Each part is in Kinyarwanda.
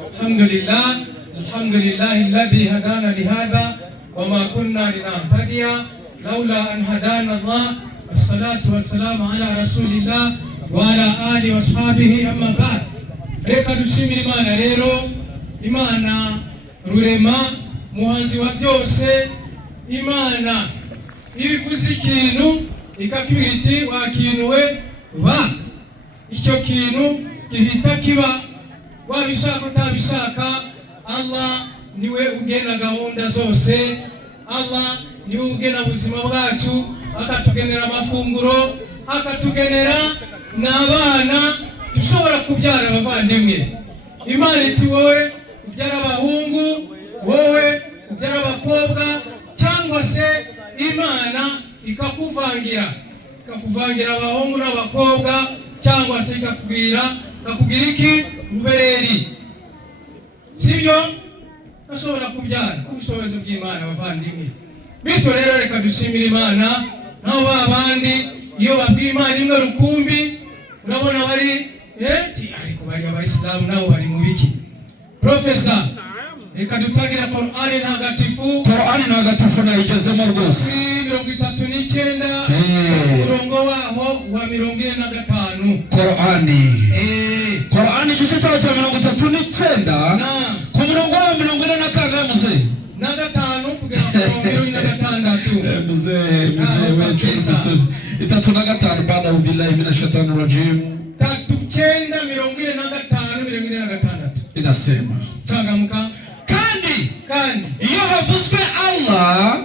Alhamdulillahi alladhi hadana lihadha wama kunna linahtadiya laula an hadana Allah. Assalatu wassalamu ala rasulillah wa ala alihi washabihi amma ba'd. Reka dushimira Imana rero, Imana rurema muhanzi wa byose, Imana ibivuze ikintu ikakibwira iti wakinuwe ba, icyo kintu gihita kiba, wabishaka utabishaka. Allah niwe ugena gahunda zose, Allah niwe ugena ubuzima bwacu, akatugenera amafunguro, akatugenera n'abana dushobora kubyara abavandimwe. Imana iti wowe ubyara abahungu, wowe ubyara abakobwa, cyangwa se Imana ikakuvangira abahungu n'abakobwa, cyangwa se ikakubwira iki ubereri, sibyo ashobora kubyara ku bushobozi bw'Imana abavandimwe. Bityo rero reka dushimire Imana. Naho babandi iyo babwiye Imana imwe rukumbi, urabona bari ariko bari abayisilamu nabo bari mu biki. Professor, reka dutagira Qur'ani ntagatifu nayigezemo rwose 39 umurongo waho wa 45. Qur'ani igice cyaho cya 39 ku murongo wa 45 muze na 5 kugera ku 26. muze itatu na 5 baada billahi minashaitani rajim 39:45 inasema changamka. Kandi iyo havuzwe Allah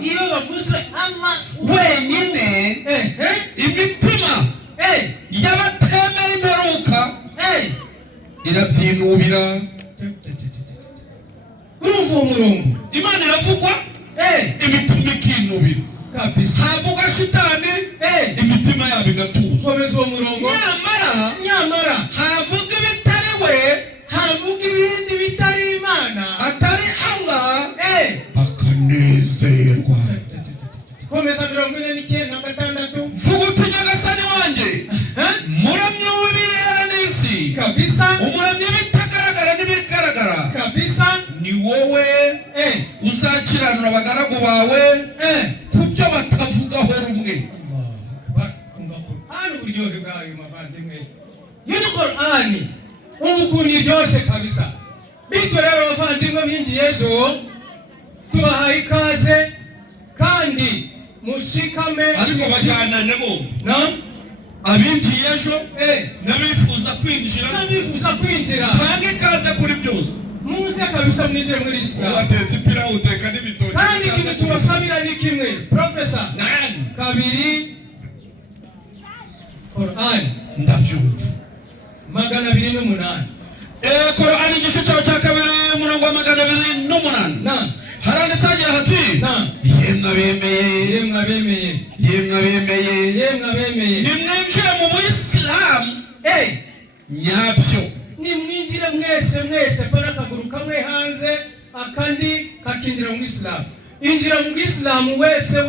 wenyine, imitima y'abatemera imperuka irabyinubira. urumva umurongo, Imana iravugwa, imitima ikinubira kabisa. havuga shitani, imitima yabo igatuza. komeza uwo murongo. nyamara havuga ibitari we, havuga ibindi bitari Imana, atari Allah, bakanezerwa. komeza 49:6. vuga uti Nyagasani wanjye, muramyi w'ibirere n'isi kabisa, umuramyi w'ibitagaragara n'ibigaragara kabisa, ni wowe uzakiranura abagaragu bawe kubyo batavugaho rumwe. Qur'ani uburyohe bwayo mavandimwe, iyo ni Qur'ani ukuntu iryoshye kabisa. Bityo rero abavandimwe binjiye ejo, tubahaye ikaze kandi mushikame. ariko bajyana nabo abinjiye ejo n'abifuza kwinjira kandi ikaze kuri byose. muze kabisa mwinjire muri Islam. watetse ipira uteka n'ibitoki kandi ikintu tubasabira ni kimwe. Professor, kabiri Qur'ani ndabyumva 208. Qur'ani igice cyaho cya kabiri umurongo wa 208 haranditse hagira hati yemwe abemeye nimwinjire mu Buyisilamu nyabyo. nimwinjire mwese pana akaguru kamwe hanze akandi kakinjira mu Islam. injira mu Islam wese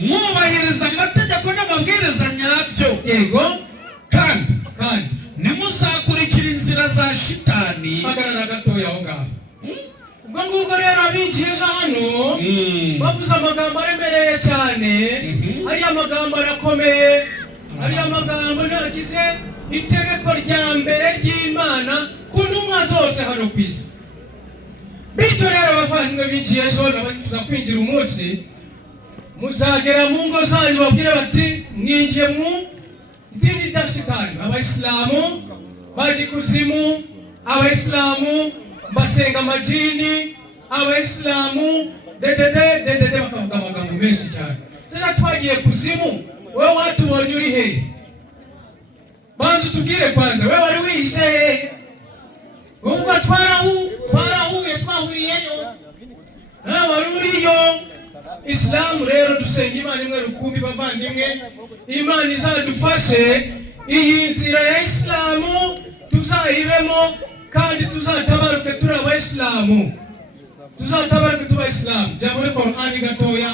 mwubahiriza amategeko n'amabwiriza nyabyo. yego kandi nimuzakurikira inzira za shitani. hagarara gatoya aho ngaho. ubwo ngubwo rero abinjiye hano bavuze amagambo aremereye cyane, ariya magambo arakomeye, ariya magambo nagize itegeko rya mbere ry'Imana ku ntumwa zose hano ku isi. bityo rero abavandimwe binjiye ejo n'abifuza kwinjira umunsi, muzagera mu ngo zanyu babwire bati mwinjiye mu idini rya shitani. Abayisilamu baje kuzimu, abayisilamu basenga amajini, abayisilamu dedede bakavuga amagambo menshi cyane. Sasa twagiye kuzimu, wewe watubonye uri he? banza utubwire kwanza, wewe wari wihishe he? ubwo twahuriyeyo wari uriyo. Islamu rero dusenga Imana imwe rukumbi bavandimwe. Imana izadufashe iyi nzira ya Islamu tuzayibemo, kandi tuzatabaruke turi abayisilamu, tuzatabaruke tuba Islamu. Jambo ni Qur'ani gatoya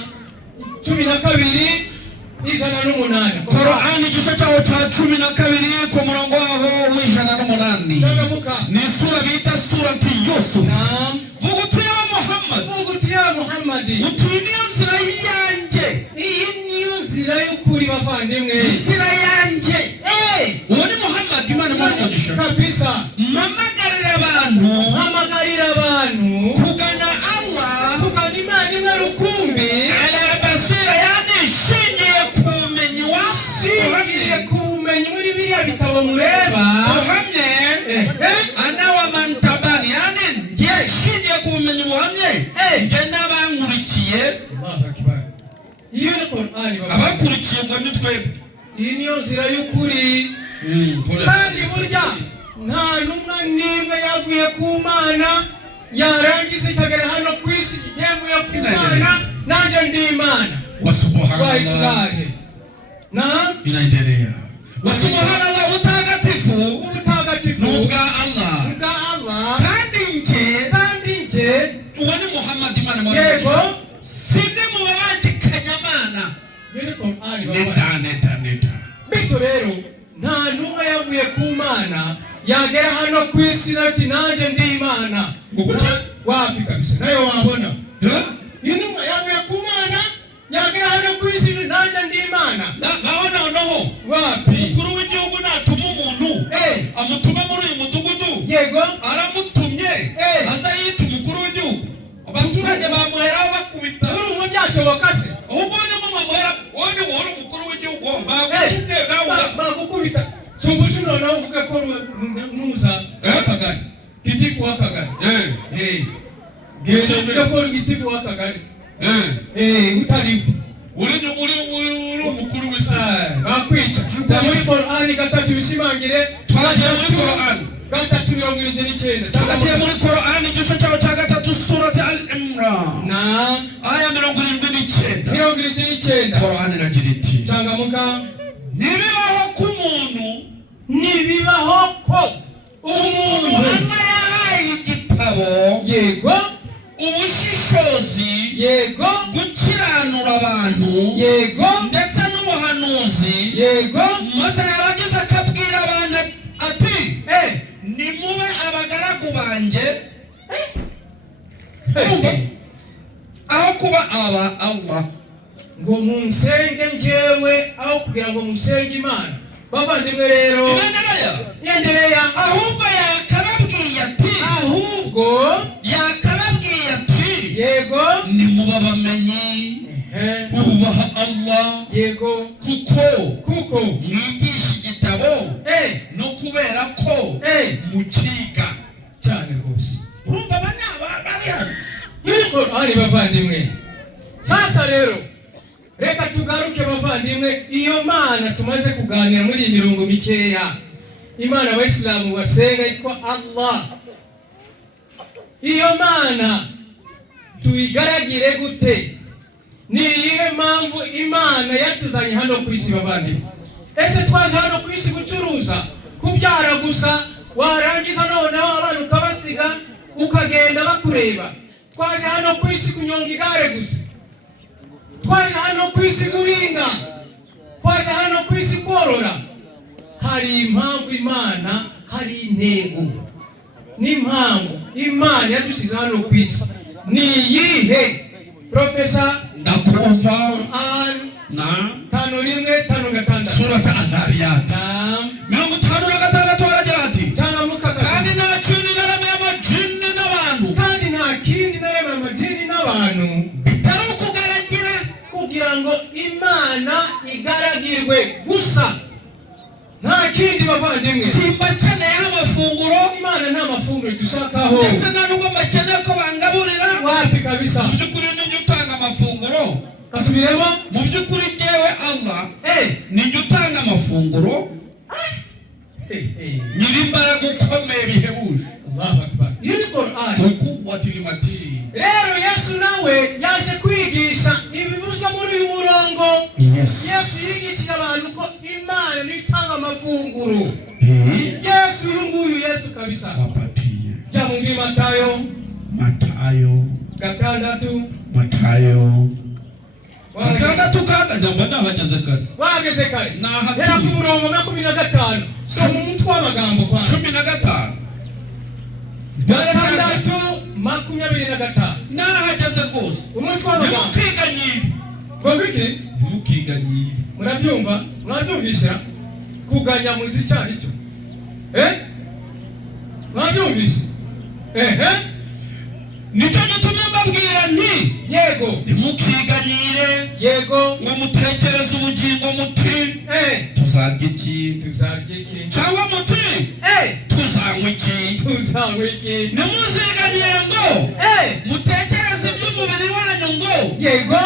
12:108. Qur'ani igice cyaho cya 12 ku murongo waho w'108 ni sura bita surati Yusuf. Naam. Vugutia Muhammad. Vugutia Muhammad. Utuniyo nzira yanje. Iyi niyo nzira y'ukuri bavandimwe. Nzira yanje. Woni Muhammad Imana mwamugisha. Kabisa. Mamagarira abantu kugana Allah, kugana Imana imwe rukumbi, ala basira, yani shingiye kubumenyi washingiye kubumenyi muri biriya bitabo mureba buhamye, ana wa mantabani, yani ngiye shingiye kubumenyi buhamye, nge n'abankurikiye. Allahu akbar. Iyo ni Qur'ani baba. Abakurikiye ngo nitwebwe. Iyi niyo nzira y'ukuri. Kandi burya nta numwe nimwe yavuye ku Mana yarangiza ikagera hano ku isi yavuye ku Mana nanjye ndi Imana. Wa subhanallah. Naam, inaendelea. Wa subhanallah, utagatifu nuga Allah. Kandi nje wani Muhammad Imana mwamugisha. Yego. Sinde mubabaji kanyamana. Yeni Qur'ani baba. Neta. Bityo rero nta numwe yavuye ku Mana yagera hano ku isi nati nanjye ndi Imana. Wapi kabisa nayo wabona. Yini yavuye ku Mana yagera hano ku isi nanjye ndi Imana. Naona onoho. Wapi? Mukuru w'igihugu natuma umuntu amutuma muri uyu mudugudu. Yego. Aramutumye. Asa yita umukuru w'igihugu. Abaturage bamuhera bakubita. Uri umubyashoboka se? Ubwo ni mu muhera wone woro umukuru w'igihugu. Bagutumye nawe. Bagukubita. Sumbushino nawe uvuga ko nuza wakagari. Gitifu wakagari. Genda ko gitifu wakagari. Utari uri umukuru w'isa bakwica. Muri Qur'ani gatatu bishimangire. Twagiye muri Qur'ani gatatu 29. Twagiye muri Qur'ani igice cyaho cya gatatu surati Al-Imran. Naam. Aya 29. 29. Qur'ani iragira iti. Changamuka. Nibibaho ko umuntu anayahaye igitabo. Yego. Ubushishozi. Yego. Gukiranura abantu. Yego. Ndetse n'ubuhanuzi. Yego. Maze yarangiza akabwira abantu ati nimube abagaragu banjye. Aho kuba Allah ngo munsenge njyewe aho kugira ngo musenge Imana. Bavandimwe rero yendereya ahubwo yakababwiye ati yego nimuba bamenyi ubaha Allah. Yego. kuko mwigisha igitabo no kubera ko mukiga cyane rwose. Urumva bari hano yuri Qur'ani bavandimwe. Sasa rero reka tugaruke bavandimwe, iyo Mana tumaze kuganira muri iyi mirongo mikeya, Imana abayisilamu basenga yitwa Allah. Iyo Mana tuyigaragire gute? Ni iyihe mpamvu Imana yatuzanye hano ku isi bavandimwe? Ese twaje hano ku isi gucuruza, kubyara gusa, warangiza noneho abantu ukabasiga ukagenda bakureba? Twaje hano ku isi kunyonga igare gusa? Twaje hano ku isi guhinga? Twaje hano ku isi korora? Hari impamvu Imana, hari intego n'impamvu Imana yadusize hano ku isi. Ni iyihe? Profesa ndakumva. Qur'an na 5:5 surata Adhariyat 56 aragira ati kandi nta kindi naremye amajini n'abantu, kandi nta kindi naremye amajini n'abantu bitari ukugaragira kugira ngo Imana igaragirwe gusa, nta kindi bavandimwe. Simba cyane amafunguro. Imana nta mafunguro dushakaho, ndetse nubwo bakeneye ko bangaburira. Wapi kabisa. Mu by'ukuri ninjye utanga amafunguro. Kasubiremo. Mu by'ukuri jewe Allah ninjye utanga amafunguro. Nyirimbaraga ukomeye bihebuje. Allahu akbar. Iyo ni Qur'an. Watilimati. Rero Yesu nawe yaje kwigisha ibivuzwa muri uyu murongo. Yesu yigishije abantu ko Imana nitanga amafunguro. Yesu nguyu Yesu kabisa. Wapatiye. Jamu ndi Matayo 6. Wageze kare. Era ku murongo 25. Soma umutwe w'amagambo kwa 15. 6 25 nahageze rwose umutwe w'amagambo ntimukiganyire bagwiki ntimukiganyire murabyumvisha kuganya muzi cyane icyo mwabyumvise nicyo gituma mbabwira nti yego ntimukiganyire yego ngo mutekereze ubugingo muti tuzarya iki cyangwa muti tuzanywa iki ntimuziganyire ngo mutekereze iby'umubiri wanyu ngo yego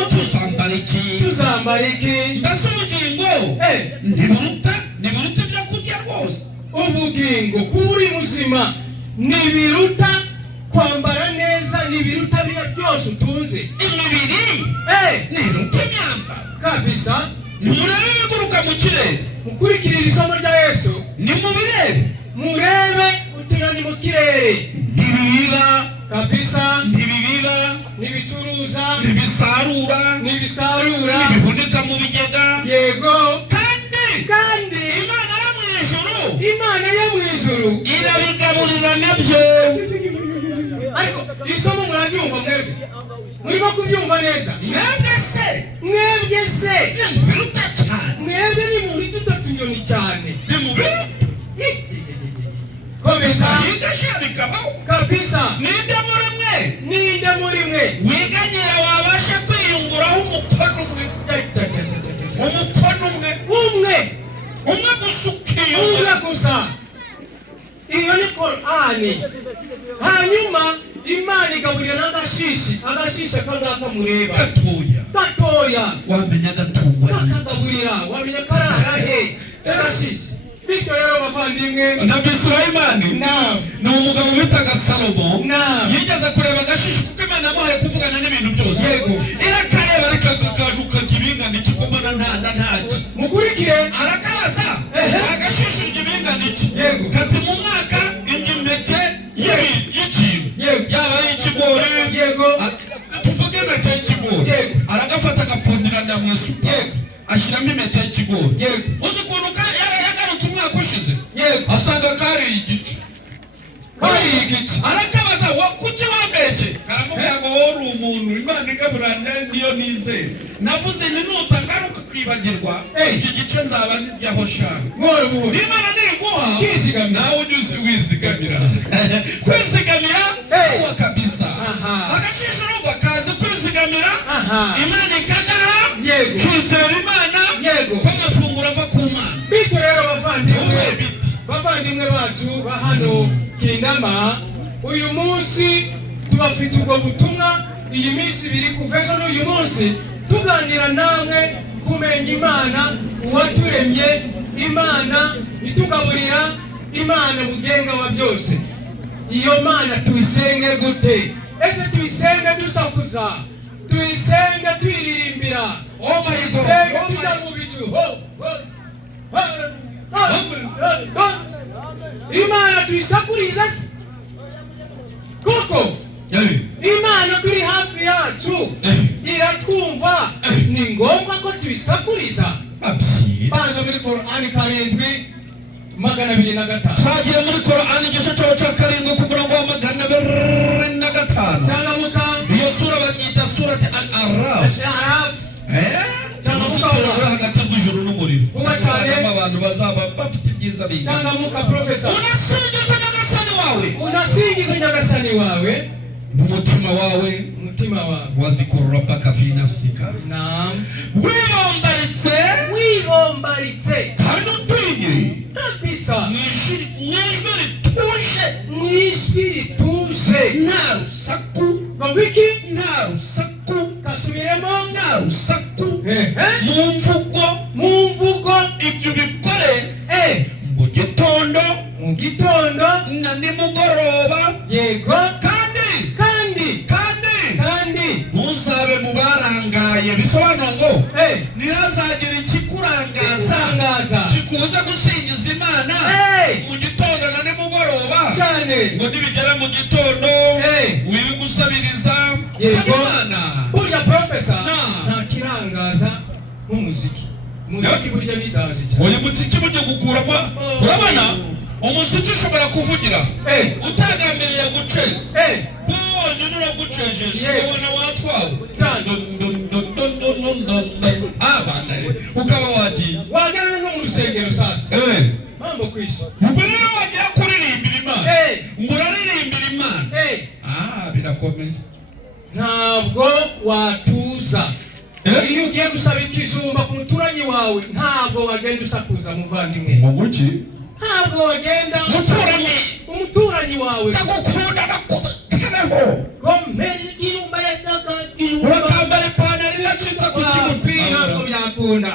tuzambara iki mbese ubugingo ntiburuta ibyo kurya rwose ubugingo kuba uri muzima nibiruta kwambara neza nibiruta biriya byose utunze imibiri niruta imyambaro kabisa nimurebe ibiguruka mu kirere mukurikirira isomo rya Yesu murebe utunyoni mu kirere ntibibiba kabisa ntibibiba nibicuruza ntibisarura ntibihunika mu bigega yego kandi Imana yo mu ijuru irabigaburira nabyo ariko isomo murabyumva mwebwe murimo kubyumva neza mwebwe se nimubiruta cyane mwebwe ni muri tutatunyoni cyane nimubiruta komeza bikabaho kabisa ninde muri mwe wiganyira wabasha kwiyunguraho umukono umwe gusa iyo ni Qur'ani hanyuma Imana igaburira n'agashishi kangaka mureba gatoya wamenya gatunga bakagaburira wamenya kararahe agashishi bityo rero bavandimwe Nabii Sulaiman ni umugabo bitaga Salomo yigeze kureba agashishi kuko Imana yamuhaye kuvugana n'ibintu byose irakareba rikagaduka kibingana ikikomana ntaki mukurikire arakaza agashishi kibingana iki kati mu mwaka ingimeke y'ikintu yaba ari ikigori tuvuge impeke y'ikigori aragafata agapfundirana mu isuka ashyiramo impeke y'ikigori uzi ukuntu yagarutse umwaka ushize asanga kariye igice arakabaza kuki wambeshye karamubwira ngo wowe uri umuntu Imana igaburana niyo nizeye navuze iminota ngaruka kwibagirwa iki gice nzaba ndyaho shaka Imana niguha nawe ujye wizigamira kwizigamira sawa kabisa agashisho urumva kazi kwizigamira Imana ikagaha kizera Imana ko amafunguro ava ku Mana bityo rero bavandimwe bacu ba hano Kindama uyu munsi tubafite ubwo butumwa iyi minsi ibiri kuva ejo n'uyu munsi tuganira namwe kumenya Imana uwaturemye Imana itugaburira Imana mugenga wa byose iyo Mana tuyisenge gute ese tuyisenge dusakuza tuyisenge tuyiririmbira tuyisenge tujya mu bicu Imana tuyisakuriza kuko Imana kuri hafi yacu iratwumva ni ngombwa ko tuyisakuriza banza muri Qur'ani 7:205 twagiye muri Qur'ani igice cya 7 ku murongo wa 205 Changamuka iyo sura bayita surati al-Araf hagati y'ijuru n'umuriro vuba cyane abantu bazaba bafite ibyiza biga Changamuka professor unasingiza nyagasani wawe umutima wawe wadhkuru rabbaka fi nafsika wibombaritse kandi utinye kabisa mwishwi rituje nta rusaku kasubiremo nta rusaku mu mvugo ibyo bikore mu gitondo na nimugoroba yego kandi ntuzabe mu barangaye bisobanura ngo ntihazagire ikikurangaza kikuza gusingiza Imana mu gitondo na nimugoroba ngo nibigera mu gitondo wibi gusabiriza Imana burya professor nta kirangaza nk'umuziki burya bidaje cyane uyu muziki burya gukuramo urabona umuziki ushobora kuvugira utagambiriye guceza gucejesha ubona watwawe abana ukaba wagiye wagana no mu rusengero sasa mambo kwisi ubwo rero wagiye kuririmbira Imana ngo uraririmbira Imana birakomeye ntabwo watuza iyo ugiye gusaba ikijumba ku muturanyi wawe ntabwo wagenda usakuza muvandimwe mu muki ntabwo wagenda umuturanyi wawe ndagukunda nakubeho komeri ikijumba yataka urakambara ipantaro yacitse ku kibupi ntabwo byakunda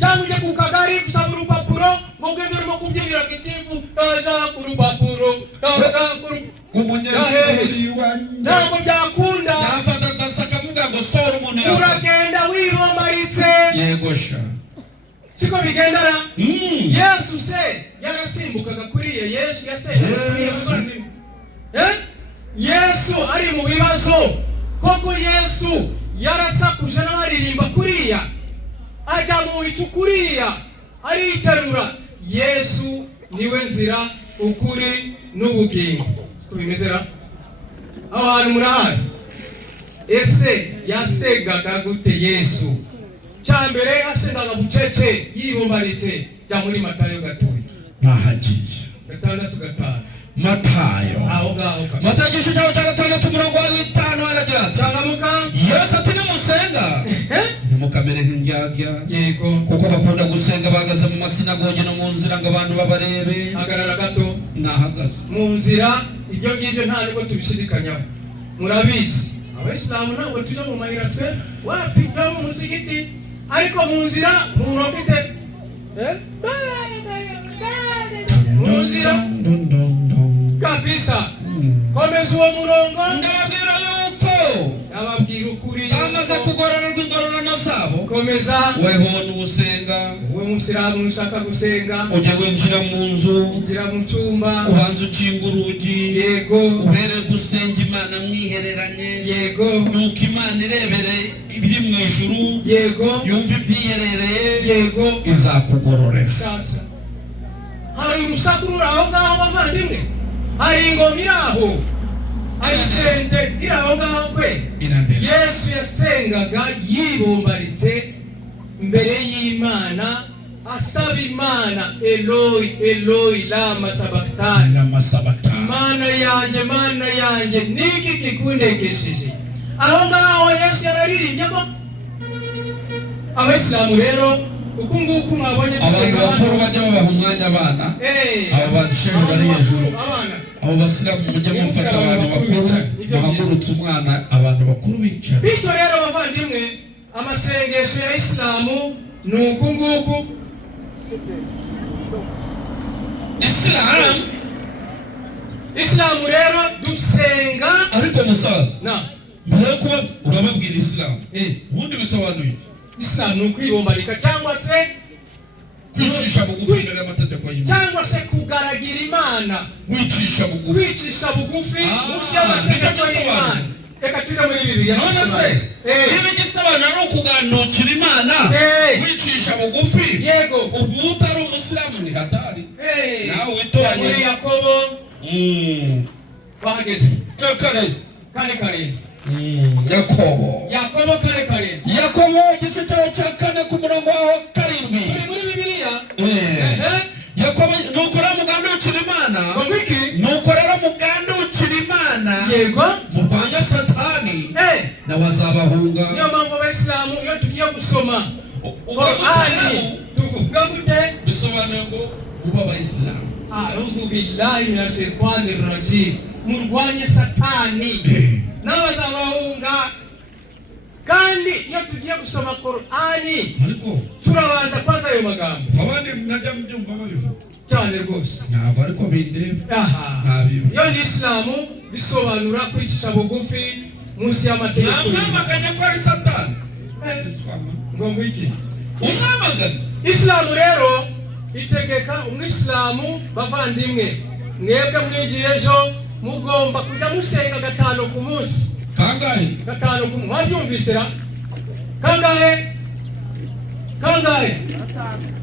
cyangwa ujye ku kagari gusaba urupapuro ngo ugende urimo kubyinira gitifu naza ku rupapuro naza ku umunyeshuri wanjye ntabwo byakunda yafata agasaka muga ngo sora umuntu yafashe uragenda wiromaritse yegosha siko bigendera Yesu se yarasimbukaga kuriye Yesu yasengaga kuriye Yesu ari mu bibazo koko Yesu yarasakuje n'abaririmba kuriya ajya mu bicu kuriya ariterura Yesu niwe nzira ukuri n'ubugingo siko bimezera abantu murahazi ese yasengaga gute Yesu cyambere yasengaga bucece yirombaritse jya muri Matayo gatoya nahagiye 6:5 Matayo aho gaho Matayo igice cya 6 umurongo wa 5 aragira ati cyanamuka Yesu ati nimusenga ntimukamere nk'indyarya yego kuko bakunda gusenga bahagaze mu masinagogi no mu nzira ngo abantu babarebe hagarara gato nahagaze mu nzira ibyo ngibyo nta nubwo tubishidikanyaho murabizi Abayisilamu ntabwo tujya mu mayira twe wapita mu musigiti ariko mu nzira umuntu afite mu nzira kabisa komeza uwo murongo ndababwira yuko ababwira ukuri bamaze kugororerwa ingororano zabo komeza weho n'usenga we musilamu ushaka gusenga ujye winjira mu nzu injira mu cyumba ubanza ukinga urugi yego uhere gusenga Imana mwihereranye yego nuko Imana irebere ibiri mu ijuru yego yumva ibyiherereye yego izakugororera sasa hari urusaku ruri aho ngaho bavandimwe hari ingoma iri aho hari sente iri aho ngaho kwe Yesu yasengaga yibombaritse imbere y'Imana asaba Imana Eloi Eloi lama sabachthani Mana yanjye niki kikundengesheje aho ngaho Yesu yararirimbye ko Abayisilamu rero uko nguko mwabonye abantu bakuru bajya babaha umwanya abana abo bashehe bari hejuru abo basilamu mujye mufata abantu bakuru bahagurutse umwana abantu bakuru bicara bityo rero bavandimwe amasengesho ya Isilamu ni uku nguku Isilamu rero dusenga ariko musaza mbere kuba urababwira Isilamu ubundi bisobanuye Isilamu ni ukwibombarika cyangwa se kwicisha bugufi imbere y'amategeko y'Imana cyangwa se kugaragira Imana kwicisha bugufi munsi y'amategeko y'Imana reka tujye muri Bibiliya none se niba igisobanuro ari ukugandukira Imana kwicisha bugufi yego ubu utari umusilamu ni hatari nawe witoranye muri Yakobo bahageze kane Yakobo kane Yakobo igice cya 4 ku murongo wa 7 turi muri Bibiliya Yakobo nukora mugandukira Imana nukorera mugandukira Imana yego murwanya Satani na wazabahunga niyo mpamvu Abayisilamu iyo tugiye gusoma Qur'ani tuvuga gute bisobanuye ngo uba Abayisilamu a'udhu billahi minash shaitanir rajim murwanye Satani n'abazabahunga kandi iyo tugiye gusoma Qur'ani ariko turabanza kwaza ayo magambo abandi mnajya mbyumva babivuga cyane rwose ntabwo ariko bindeba ntabiba iyo ni Islamu bisobanura kwicisha bugufi munsi y'amategeko mwamaganye ko ari Satani ngo iki umwamaganye Islamu rero itegeka umwisilamu bavandimwe mwebwe mwigiye ejo mugomba kujya musenga 5 ku munsi kangahe 5 ku munsi mwabyumvise ra kangahe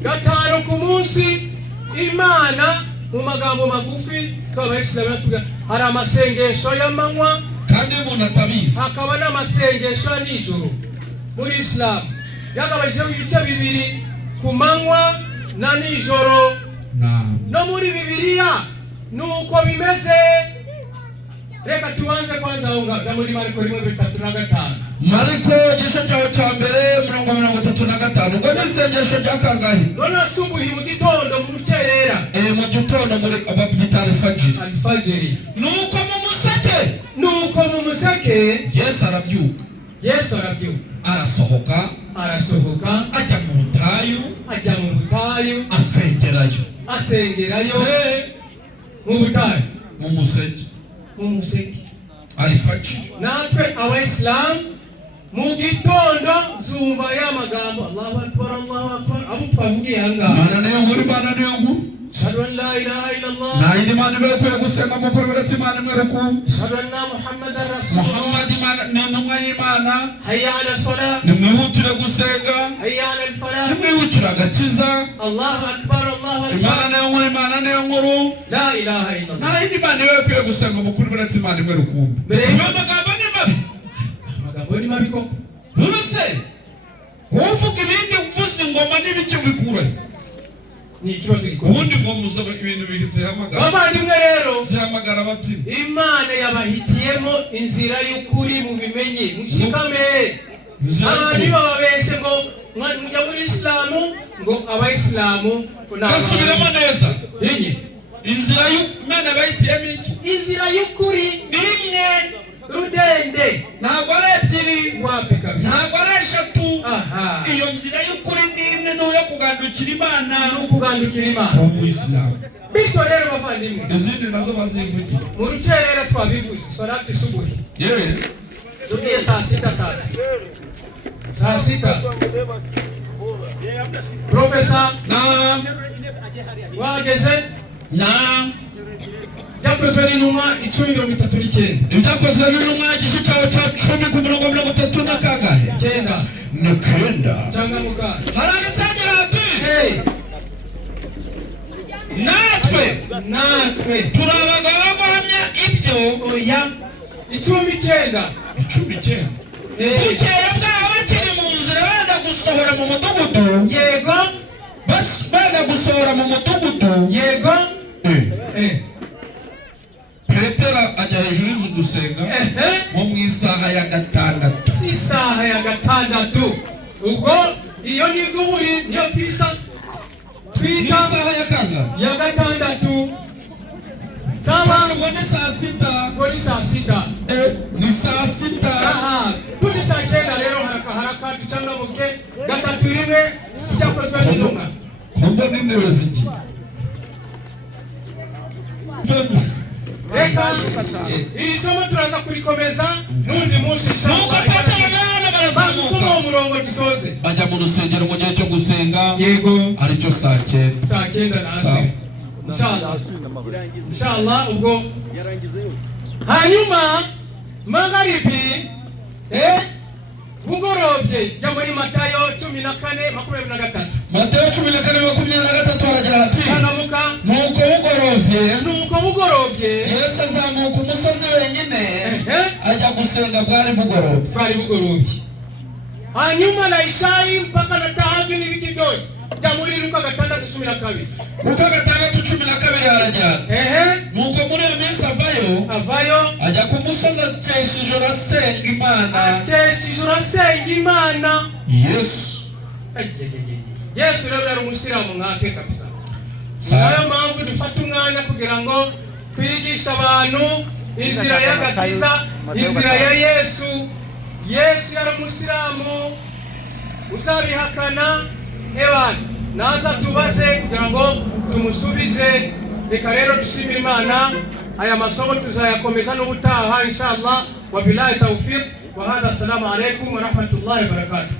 5 ku munsi Imana mu magambo magufi tw'Abayisilamu tuga hari amasengesho y'amanywa kandi umuntu atabizi. Hakaba n'amasengesho nijoro muri Islam yagabajeho ibice bibiri, ku manywa na nijoro. No muri Bibiliya nuko bimeze. Reka tuanze kwanza unga muri Mariko 3:35. Mariko igice cya mbere 35. Ngo nisengesho ryakangahe? None asubuhi mu gitondo mu rukerera. Mu gitondo muri ababyita alfajiri. Alfajiri. Nuko mu museke Yesu arabyuka. Arasohoka ajya mu butayu asengerayo mu butayu mu museke alfajiri. Natwe Abayisilamu mu gitondo zumva ya magambo Allahu Akbar abo twavugiye hanga Mana niyo nkuru Ashhadu an la ilaha illallah. Na ili mani bekwe gusenga mukuru birati mani mweruku. Ashhadu anna Muhammadar Rasulullah. Muhammad ni numwa y'Imana. Hayya ala salat. Nimwihutire gusenga. Hayya ala al-falah. Nimwihutire agakiza. Allahu akbar. Imana niyo nkuru. La ilaha illallah. Na ili mani bekwe gusenga mukuru birati mani mweruku. Amagambo ni mabi koko. Uruse. Uvuga ibindi uvuze ingoma n'ibiki bikura. Ni ikibazo gikomeye. Ubundi ngo musaba ibintu bihize hamagara. Bavandimwe rero zihamagara bati Imana yabahitiyemo inzira y'ukuri mu bimenye mushikame. Abandi bababeshe ngo mujya muri Islamu ngo Abayisilamu kasubiramo neza. Yenye inzira y'Imana bayitiyemo iki? Inzira y'ukuri nimwe rudende ntabwo ari ebyiri wapi kabisa, ntabwo ari eshatu. Iyo nzira y'ukuri nimwe no yo kugandukira Imana n'ukugandukira Imana mu Islam. Bityo rero bavandimwe izindi nazo bazivugira mu rukerera twabivuze salati subuhi tugiye saa sita Profesa wageze Byakozwe n'intumwa 10:39. Ibyakozwe n'intumwa igice cyawo cya 10 ku murongo 39. 9 cyangwa muka haranditse ati natwe turabaga bagwamya ibyo oya 19. Bukeye bwabo bakiri mu nzira benda gusohora mu mudugudu. Yego benda gusohora mu mudugudu. Yego Petero ajya hejuru y'inzu gusenga mu isaha ya 6. Si isaha ya 6. Ubwo iyo ni guhuri niyo twita isaha ya kanga ya 6. Sawa ngo ni saa 6. Ngo ni saa 6. Ni saa 6. Turi saa 9 rero haraka tuchanga buke gatatu rimwe sijakozwe n'intumwa. Kombo n'intebe ziki. Reka iri somo turaza kurikomeza n'undi munsi nuko Petero n'abana barazamuka umurongo dusoze bajya mu rusengero mu gihe cyo gusenga. Yego aricyo saa 9. Saa 9 na ase inshallah ubwo hanyuma magharibi bugorobye jya muri Matayo 14:23. Matayo 14:23 aragira ati nuko bugorobye Yesu azamuka umusozi wenyine ajya gusenga. Bwari bugorobye hanyuma na Ishayi mpaka na tahajjud n'ibiki byose jya muri Luka 6:12. Luka 6:12 aragira nuko muri iyo minsi avayo ajya ku musozi akesha ijoro asenga Imana. Yesu rero yari umusiramu nkatwe kabisa. Nayo mpamvu dufata umwanya kugira ngo twigisha abantu inzira y'agakiza, inzira ya Yesu. Yesu yari umusiramu, uzabihakana naza tubaze kugira ngo tumusubize. Reka rero dushimire Imana. Aya masomo tuzayakomeza n'ubutaha inshallah. Wabillahi tawfiq wa hadha. Assalamu alaykum wa rahmatullahi wa barakatuh.